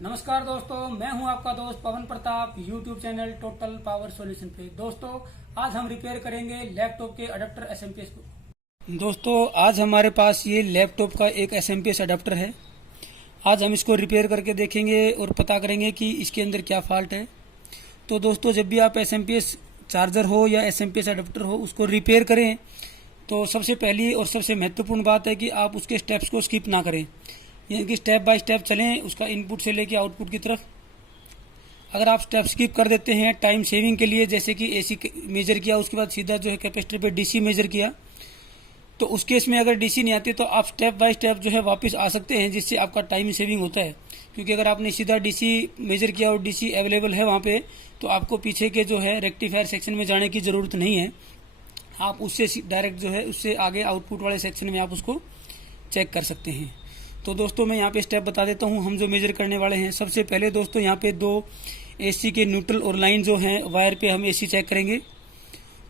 नमस्कार दोस्तों, मैं हूं आपका दोस्त Pawan Pratap, YouTube channel total power solution पे। दोस्तों, आज हम रिपेयर करेंगे लैपटॉप के अडेप्टर एसएमपीएस को। दोस्तों, आज हमारे पास ये लैपटॉप का एक एसएमपीएस अडेप्टर है। आज हम इसको रिपेयर करके देखेंगे और पता करेंगे कि इसके अंदर क्या फॉल्ट है। तो दोस्तों, जब भी आप एसएमपीएस चार्जर हो या एसएमपीएस अडेप्टर हो उसको रिपेयर करें तो सबसे पहली और सबसे महत्वपूर्ण बात है कि आप उसके स्टेप्स को स्किप ना करें, यानी कि स्टेप बाय स्टेप चलें उसका इनपुट से लेके आउटपुट की तरफ। अगर आप स्टेप स्किप कर देते हैं टाइम सेविंग के लिए, जैसे कि एसी मेजर किया उसके बाद सीधा जो है कैपेसिटर पे डीसी मेजर किया, तो उस केस में अगर डीसी नहीं आती तो आप स्टेप बाय स्टेप जो है वापस आ सकते हैं, जिससे आपका टाइम सेविंग होता है। क्योंकि अगर आपने सीधा डीसी मेजर किया और डीसी अवेलेबल है वहाँ पे, तो आपको पीछे के जो है रेक्टिफायर सेक्शन में जाने की ज़रूरत नहीं है। आप उससे डायरेक्ट जो है उससे आगे आउटपुट वाले सेक्शन में आप उसको चेक कर सकते हैं। तो दोस्तों, मैं यहाँ पे स्टेप बता देता हूँ हम जो मेजर करने वाले हैं। सबसे पहले दोस्तों, यहाँ पे दो एसी के न्यूट्रल और लाइन जो हैं वायर पे हम एसी चेक करेंगे।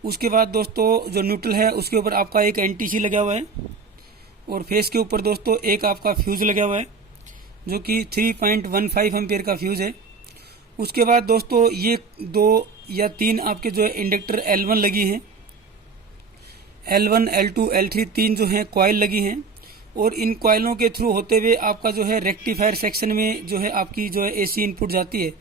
उसके बाद दोस्तों, जो न्यूट्रल है उसके ऊपर आपका एक एनटीसी लगा हुआ है और फेस के ऊपर दोस्तों एक आपका फ्यूज लगा हुआ है जो कि 3.15 एम्पियर का फ्यूज है। उसके बाद दोस्तों, ये 2 या 3 आपके जो है इंडक्टर L1 लगी हैं, L1, L2, L3 3 जो हैं कॉइल लगी हैं, और इन कॉइलों के थ्रू होते हुए आपका जो है रेक्टिफायर सेक्शन में जो है आपकी जो है एसी इनपुट जाती है,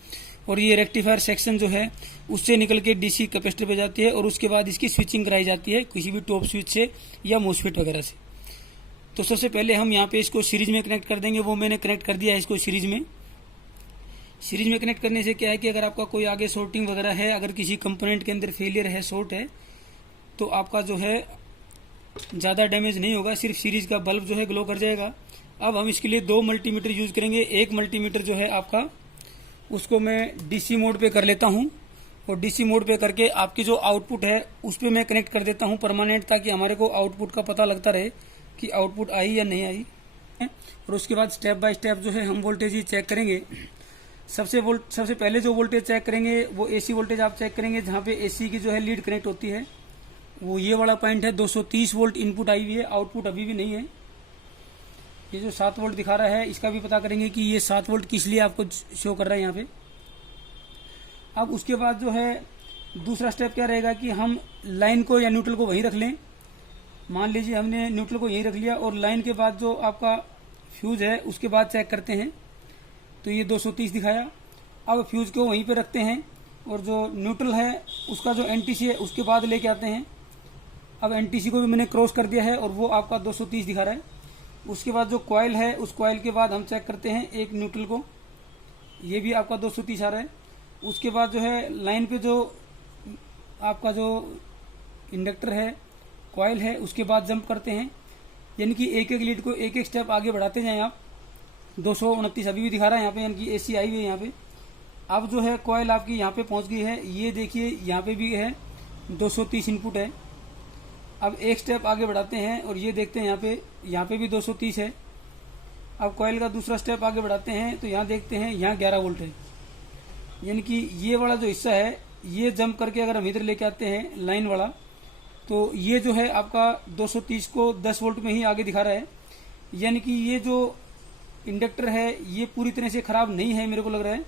और ये रेक्टिफायर सेक्शन जो है उससे निकल के डीसी कैपेसिटर पे जाती है, और उसके बाद इसकी स्विचिंग कराई जाती है किसी भी टॉप स्विच से या मोसफेट वगैरह से। तो सबसे पहले हम यहाँ पे इसको सीरीज में कनेक्ट कर देंगे। वो मैंने कनेक्ट कर दिया है इसको सीरीज में। सीरीज में कनेक्ट करने से क्या है कि अगर आपका कोई आगे शॉर्टिंग वगैरह है, अगर किसी कंपोनेंट के अंदर फेलियर है, शॉर्ट है, तो आपका जो है ज़्यादा डैमेज नहीं होगा, सिर्फ सीरीज का बल्ब जो है ग्लो कर जाएगा। अब हम इसके लिए 2 मल्टीमीटर यूज करेंगे। एक मल्टीमीटर जो है आपका उसको मैं डीसी मोड पे कर लेता हूँ, और डीसी मोड पे करके आपकी जो आउटपुट है उस पर मैं कनेक्ट कर देता हूँ परमानेंट, ताकि हमारे को आउटपुट का पता लगता रहे कि आउटपुट आई या नहीं आई। और उसके बाद स्टेप बाय स्टेप जो है हम वोल्टेज ही चेक करेंगे। सबसे पहले जो वोल्टेज चेक करेंगे वो एसी वोल्टेज आप चेक करेंगे, जहाँ पे एसी की जो है लीड कनेक्ट होती है। वो ये वाला पॉइंट है। 230 वोल्ट इनपुट आई हुई है, आउटपुट अभी भी नहीं है। ये जो 7 वोल्ट दिखा रहा है इसका भी पता करेंगे कि ये 7 वोल्ट किस लिए आपको शो कर रहा है यहाँ पे। अब उसके बाद जो है दूसरा स्टेप क्या रहेगा कि हम लाइन को या न्यूट्रल को वहीं रख लें। मान लीजिए हमने न्यूट्रल को यहीं रख लिया, और लाइन के बाद जो आपका फ्यूज है उसके बाद चेक करते हैं। तो ये 230 दिखाया। अब फ्यूज को वहीं पे रखते हैं, और जो न्यूट्रल है उसका जो एनटीसी है उसके बाद लेके आते हैं। अब एनटीसी को भी मैंने क्रॉस कर दिया है और वो आपका 230 दिखा रहा है। उसके बाद जो कॉइल है उस कॉइल के बाद हम चेक करते हैं एक न्यूट्रल को, ये भी आपका 230 आ रहा है। उसके बाद जो है लाइन पे जो आपका जो इंडक्टर है, कॉइल है, उसके बाद जंप करते हैं, यानी कि एक एक लीड को एक एक स्टेप आगे बढ़ाते जाएं आप। 229 अभी भी दिखा रहा है यहाँ पे, यानी कि एसी आई हुई है यहाँ पे। अब जो है कॉइल आपकी यहाँ पे पहुँच गई है, ये देखिए यहाँ पे भी है 230 इनपुट है। अब एक स्टेप आगे बढ़ाते हैं और ये देखते हैं यहाँ पे भी 230 है। अब कॉइल का दूसरा स्टेप आगे बढ़ाते हैं तो यहाँ देखते हैं यहाँ 11 वोल्ट है, यानी कि ये वाला जो हिस्सा है ये जंप करके अगर हम इधर लेके आते हैं लाइन वाला, तो ये जो है आपका 230 को 10 वोल्ट में ही आगे दिखा रहा है। यानी कि ये जो इंडक्टर है ये पूरी तरह से खराब नहीं है, मेरे को लग रहा है।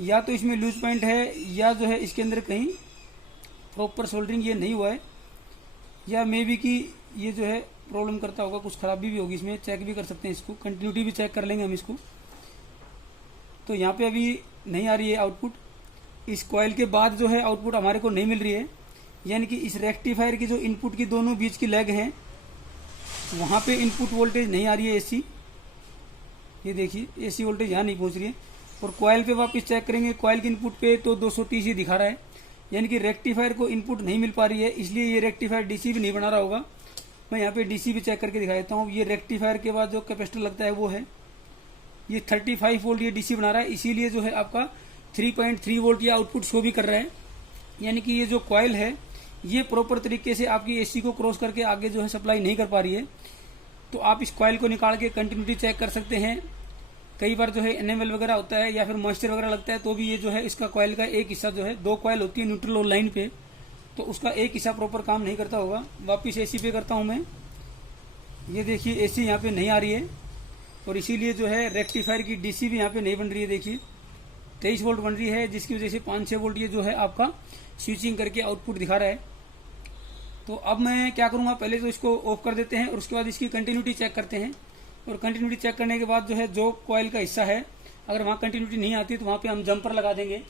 या तो इसमें लूज पॉइंट है, या जो है इसके अंदर कहीं प्रॉपर सोल्डरिंग ये नहीं हुआ है, या मे बी कि ये जो है प्रॉब्लम करता होगा, कुछ खराबी भी होगी इसमें। चेक भी कर सकते हैं इसको, कंटिन्यूटी भी चेक कर लेंगे हम इसको। तो यहाँ पे अभी नहीं आ रही है आउटपुट। इस कॉइल के बाद जो है आउटपुट हमारे को नहीं मिल रही है, यानी कि इस रेक्टिफायर की जो इनपुट की दोनों बीच की लेग हैं वहाँ पे इनपुट वोल्टेज नहीं आ रही है एसी। ये देखिए एसी वोल्टेज यहाँ नहीं पहुँच रही है। और कॉइल पे वापस चेक करेंगे, कॉइल के इनपुट पे तो 230 ही दिखा रहा है, यानी कि रेक्टिफायर को इनपुट नहीं मिल पा रही है, इसलिए ये रेक्टिफायर डीसी भी नहीं बना रहा होगा। मैं यहाँ पे डीसी भी चेक करके दिखा देता हूँ। ये रेक्टिफायर के बाद जो कैपेसिटर लगता है वो है, ये 35 वोल्ट ये डीसी बना रहा है, इसीलिए जो है आपका 3.3 वोल्ट ये आउटपुट शो भी कर रहा है। यानी कि ये जो कॉइल है ये प्रॉपर तरीके से आपकी एसी को क्रॉस करके आगे जो है सप्लाई नहीं कर पा रही है। तो आप इस कॉइल को निकाल के कंटिन्यूटी चेक कर सकते हैं। कई बार जो है एनएमएल वगैरह होता है या फिर मॉइस्चर वगैरह लगता है, तो भी ये जो है इसका कॉइल का एक हिस्सा जो है, 2 कॉइल होती है न्यूट्रल और लाइन पे, तो उसका एक हिस्सा प्रॉपर काम नहीं करता होगा। वापिस एसी पे करता हूँ मैं। ये देखिए एसी यहाँ पे नहीं आ रही है, और इसीलिए जो है रेक्टिफायर की डीसी भी यहाँ पे नहीं बन रही है। देखिए 23 वोल्ट बन रही है, जिसकी वजह से 5-6 वोल्ट ये जो है आपका स्विचिंग करके आउटपुट दिखा रहा है। तो अब मैं क्या करूंगा, पहले तो इसको ऑफ कर देते हैं और उसके बाद इसकी कंटिन्यूटी चेक करते हैं। और कंटिन्यूटी चेक करने के बाद जो है जो कॉइल का हिस्सा है, अगर वहाँ कंटिन्यूटी नहीं आती तो वहाँ पे हम जंपर लगा देंगे।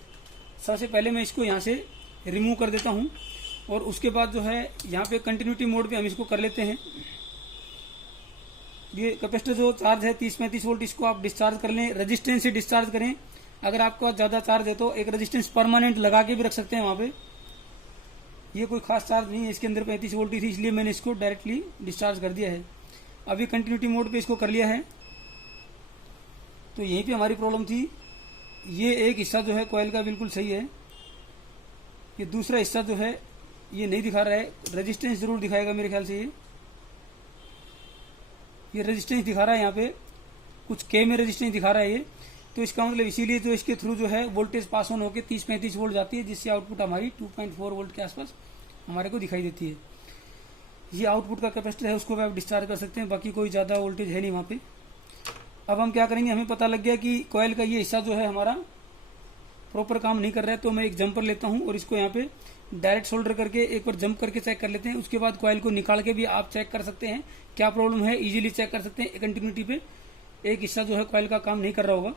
सबसे पहले मैं इसको यहाँ से रिमूव कर देता हूँ और उसके बाद जो है यहाँ पे कंटिन्यूटी मोड पे हम इसको कर लेते हैं। ये कैपेसिटर जो चार्ज है 30-35 वोल्ट, इसको आप डिस्चार्ज कर लें, रेजिस्टेंस से डिस्चार्ज करें। अगर आपका ज्यादा चार्ज है तो एक रेजिस्टेंस परमानेंट लगा के भी रख सकते हैं वहाँ पे। ये कोई खास चार्ज नहीं है, इसके अंदर 35 वोल्ट ही थी, इसलिए मैंने इसको डायरेक्टली डिस्चार्ज कर दिया है। अभी कंटिन्यूटी मोड पे इसको कर लिया है। तो यहीं पे हमारी प्रॉब्लम थी। ये एक हिस्सा जो है कॉइल का बिल्कुल सही है, ये दूसरा हिस्सा जो है ये नहीं दिखा रहा है। रेजिस्टेंस जरूर दिखाएगा मेरे ख्याल से। ये रेजिस्टेंस दिखा रहा है, यहाँ पे कुछ के में रेजिस्टेंस दिखा रहा है ये। तो इसका मतलब इसीलिए जो इसके थ्रू जो है वोल्टेज पास ऑन होकर 30-35 वोल्ट जाती है, जिससे आउटपुट हमारी 2.4 वोल्ट के आसपास हमारे को दिखाई देती है। ये आउटपुट का कैपेसिटर है, उसको भी आप डिस्चार्ज कर सकते हैं, बाकी कोई ज्यादा वोल्टेज है नहीं वहाँ पे। अब हम क्या करेंगे, हमें पता लग गया कि कॉइल का ये हिस्सा जो है हमारा प्रॉपर काम नहीं कर रहा है। तो मैं एक जंपर लेता हूँ और इसको यहाँ पे डायरेक्ट सोल्डर करके एक बार जंप करके चेक कर लेते हैं। उसके बाद कॉइल को निकाल के भी आप चेक कर सकते हैं क्या प्रॉब्लम है, इजीली चेक कर सकते हैं। कंटिन्यूटी पे एक हिस्सा जो है कॉइल का काम नहीं कर रहा होगा।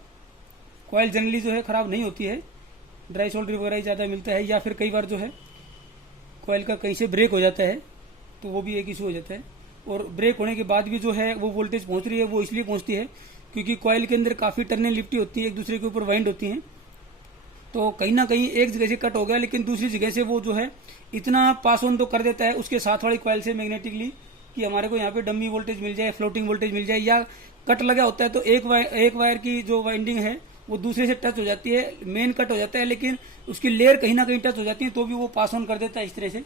कॉइल जनरली जो है खराब नहीं होती है, ड्राई सोल्डर वगैरह ज्यादा मिलता है, या फिर कई बार जो है कॉइल का कहीं से ब्रेक हो जाता है, तो वो भी एक इशू हो जाता है। और ब्रेक होने के बाद भी जो है वो वोल्टेज पहुंच रही है, वो इसलिए पहुंचती है क्योंकि कॉइल के अंदर काफी टर्नें लिफ्टी होती है, एक दूसरे के ऊपर वाइंड होती हैं। तो कहीं ना कहीं एक जगह से कट हो गया, लेकिन दूसरी जगह से वो जो है इतना पास ऑन तो कर देता है उसके साथ वाली कॉइल से मैग्नेटिकली कि हमारे को यहाँ पे डमी वोल्टेज मिल जाए, फ्लोटिंग वोल्टेज मिल जाए। या कट लगा होता है तो एक वायर की जो वाइंडिंग है वो दूसरे से टच हो जाती है, मेन कट हो जाता है, लेकिन उसकी लेयर कहीं ना कहीं टच हो जाती है, तो भी वो पास ऑन कर देता है इस तरह से।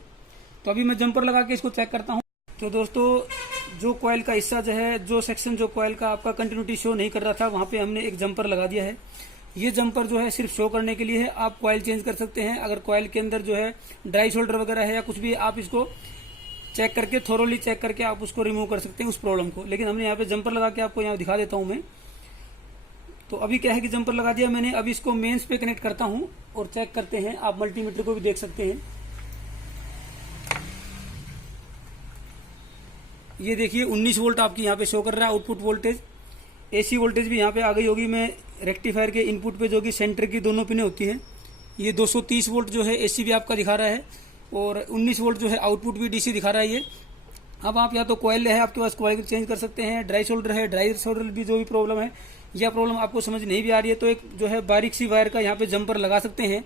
तो अभी मैं जंपर लगा के इसको चेक करता हूँ। तो दोस्तों जो कॉइल का हिस्सा जो है, जो सेक्शन जो कॉइल का आपका कंटिन्यूटी शो नहीं कर रहा था, वहां पे हमने एक जंपर लगा दिया है। ये जंपर जो है सिर्फ शो करने के लिए है, आप कॉइल चेंज कर सकते हैं। अगर कॉइल के अंदर जो है ड्राई शोल्डर वगैरह है या कुछ भी, आप इसको चेक करके थोरोली चेक करके आप उसको रिमूव कर सकते हैं उस प्रॉब्लम को। लेकिन हमने यहाँ पे जंपर लगा के आपको यहाँ दिखा देता हूँ मैं। तो अभी क्या है कि जंपर लगा दिया मैंने, अभी इसको मेंस पे कनेक्ट करता हूँ और चेक करते हैं। आप मल्टीमीटर को भी देख सकते हैं। ये देखिए 19 वोल्ट आपकी यहाँ पे शो कर रहा है आउटपुट वोल्टेज। एसी वोल्टेज भी यहाँ पे आ गई होगी। मैं रेक्टिफायर के इनपुट पे जो कि सेंटर की दोनों पिनें होती हैं, ये 230 वोल्ट जो है एसी भी आपका दिखा रहा है और 19 वोल्ट जो है आउटपुट भी डीसी दिखा रहा है ये। अब आप या तो कॉइल है आपके पास, कॉइल चेंज कर सकते हैं, ड्राई शोल्डर है, ड्राई शोल्डर भी जो भी प्रॉब्लम है, या प्रॉब्लम आपको समझ नहीं भी आ रही है, तो एक जो है बारीक सी वायर का यहाँ पे जंपर लगा सकते हैं।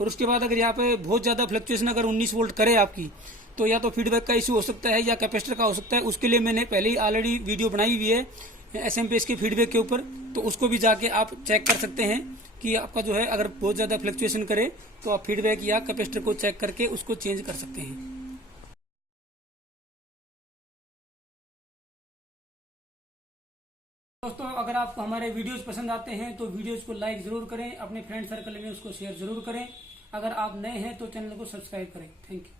और उसके बाद अगर यहाँ पे बहुत ज्यादा फ्लक्चुएशन अगर 19 वोल्ट करे आपकी, तो या तो फीडबैक का इशू हो सकता है या कैपेसिटर का हो सकता है। उसके लिए मैंने पहले ही ऑलरेडी वीडियो बनाई हुई है एसएमपीएस के फीडबैक के ऊपर, तो उसको भी जाके आप चेक कर सकते हैं कि आपका जो है अगर बहुत ज्यादा फ्लक्चुएशन करे तो आप फीडबैक या कैपेसिटर को चेक करके उसको चेंज कर सकते हैं। दोस्तों अगर आपको हमारे वीडियोस पसंद आते हैं तो वीडियोस को लाइक जरूर करें, अपने फ्रेंड सर्कल में उसको शेयर जरूर करें। अगर आप नए हैं तो चैनल को सब्सक्राइब करें। Thank you.